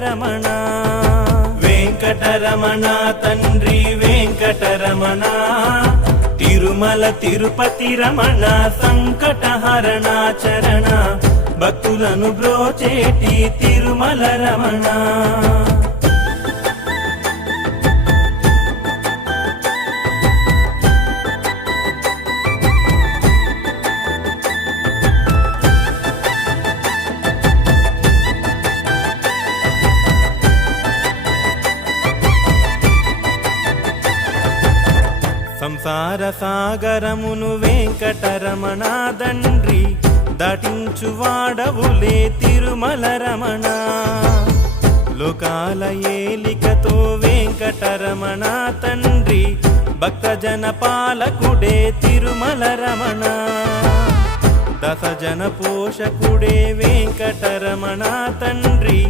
రమణ వెంకటరమణ తండ్రి వెంకటరమణ తిరుమల తిరుపతి రమణ సంకటహరణ చరణ భక్తులను బ్రోచేటి తిరుమల రమణ సంసార సాగరమును వెంకటరమణ దండ్రి దాటించువాడవులే తిరుమల రమణ లోకాల ఏలికతో వెంకటరమణ తండ్రి భక్తజన పాలకుడే తిరుమల రమణ దశజన పోషకుడే వెంకటరమణ తండ్రి